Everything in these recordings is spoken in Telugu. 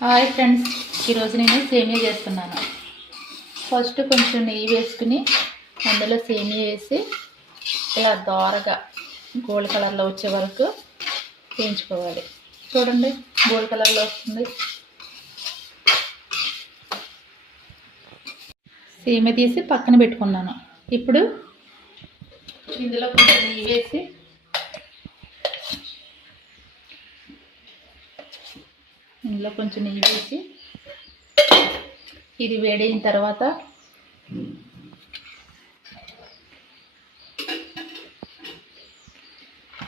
Hi friends. ఈరోజు నేను సేమియా చేస్తున్నాను. ఫస్ట్ కొంచెం నెయ్యి వేసుకుని అందులో సేమియా వేసి ఇలా దోరగా గోల్డ్ కలర్లో వచ్చే వరకు వేయించుకోవాలి. చూడండి గోల్డ్ కలర్లో వస్తుంది. సేమియా తీసి పక్కన పెట్టుకున్నాను. ఇప్పుడు ఇందులో కొంచెం నెయ్యి వేసి ఇందులో కొంచెం నెయ్యి వేసి ఇది వేడైన తర్వాత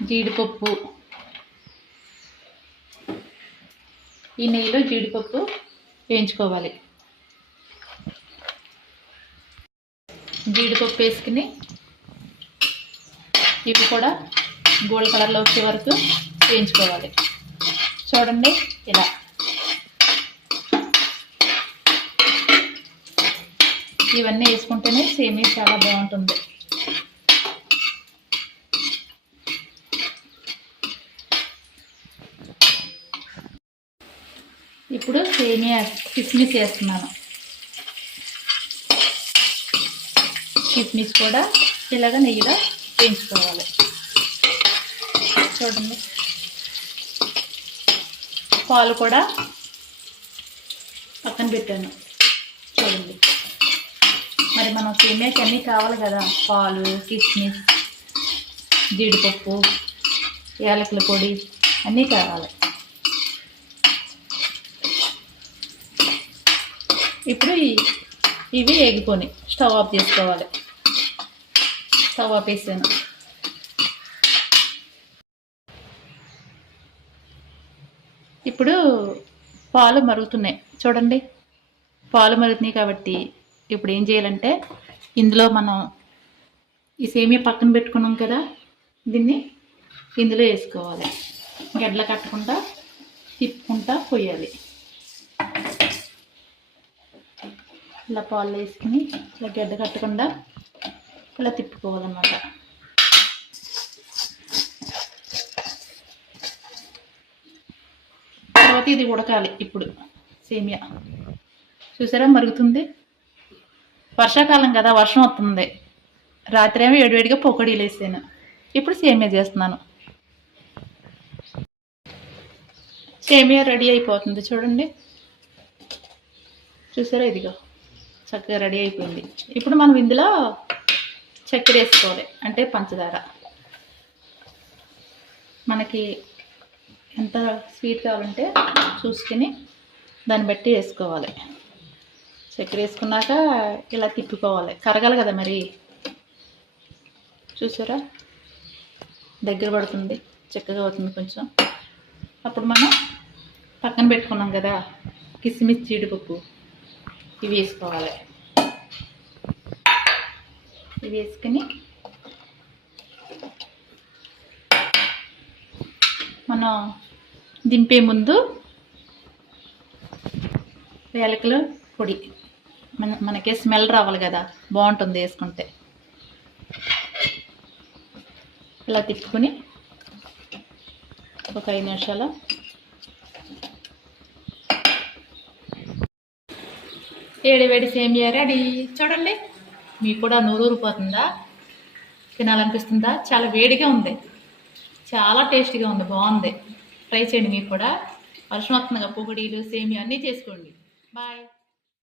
జీడిపప్పు. ఈ నెయ్యిలో జీడిపప్పు వేయించుకోవాలి. జీడిపప్పు వేసుకుని ఇవి కూడా గోల్డ్ కలర్లో వచ్చే వరకు వేయించుకోవాలి. చూడండి ఇలా. ఇవన్నీ వేసుకుంటేనే సేమీ చాలా బాగుంటుంది. ఇప్పుడు సేమియా కిస్మిస్ వేస్తున్నాను. కిస్మిస్ కూడా ఇలాగ నెయ్యిలో వేయించుకోవాలి. చూడండి. పాలు కూడా పక్కన పెట్టాను. చూడండి. మరి మనం తినేకి అన్నీ కావాలి కదా. పాలు కిస్మిస్ జీడిపప్పు యాలకుల పొడి అన్నీ కావాలి. ఇప్పుడు ఇవి ఎగిపోని స్టవ్ ఆఫ్ చేసుకోవాలి. స్టవ్ ఆఫ్ వేసాను ఇప్పుడు పాలు మరుగుతున్నాయి. చూడండి. పాలు మరుగుతున్నాయి కాబట్టి ఇప్పుడు ఏం చేయాలంటే ఇందులో మనం ఈ సేమియా పక్కన పెట్టుకున్నాం కదా దీన్ని ఇందులో వేసుకోవాలి. గడ్డలు కట్టకుండా తిప్పుకుంటా పోయాలి. ఇలా పాలు వేసుకుని ఇలా గడ్డ కట్టకుండా ఇలా తిప్పుకోవాలన్నమాట. తర్వాత ఇది ఉడకాలి ఇప్పుడు సేమియా. చూసారా మరుగుతుంది? వర్షాకాలం కదా వర్షం వస్తుంది. రాత్రి ఏమో వేడివేడిగా పొకడీలు వేసాను ఇప్పుడు సేమియా చేస్తున్నాను. సేమియా రెడీ అయిపోతుంది చూడండి. చూసారా ఇదిగో చక్కగా రెడీ అయిపోయింది. ఇప్పుడు మనం ఇందులో చక్కెర వేసుకోవాలి అంటే పంచదార. మనకి ఎంత స్వీట్ కావాలంటే చూసుకుని దాన్ని బట్టి వేసుకోవాలి. చక్కెర వేసుకున్నాక ఇలా తిప్పుకోవాలి. కరగాలి కదా మరి? చూసారా? దగ్గర పడుతుంది. చక్కగా అవుతుంది కొంచెం. అప్పుడు మనం పక్కన పెట్టుకున్నాం కదా కిస్మిస్ జీడిపప్పు. ఇవి వేసుకోవాలి. ఇవి వేసుకుని మనం దింపే ముందు యాలకుల పొడి. మన మనకి స్మెల్ రావాలి కదా బాగుంటుంది వేసుకుంటే. ఇలా తిప్పుకొని ఒక ఐదు నిమిషాలు. ఏడి వేడి సేమియా రెడీ. చూడండి మీకు కూడా నూరూరిపోతుందా? తినాలనిపిస్తుందా? చాలా వేడిగా ఉంది. చాలా టేస్టీగా ఉంది బాగుంది. ట్రై చేయండి మీకు కూడా. వర్షం వస్తుందిగా పొగడీలు సేమియా అన్నీ చేసుకోండి. బాయ్.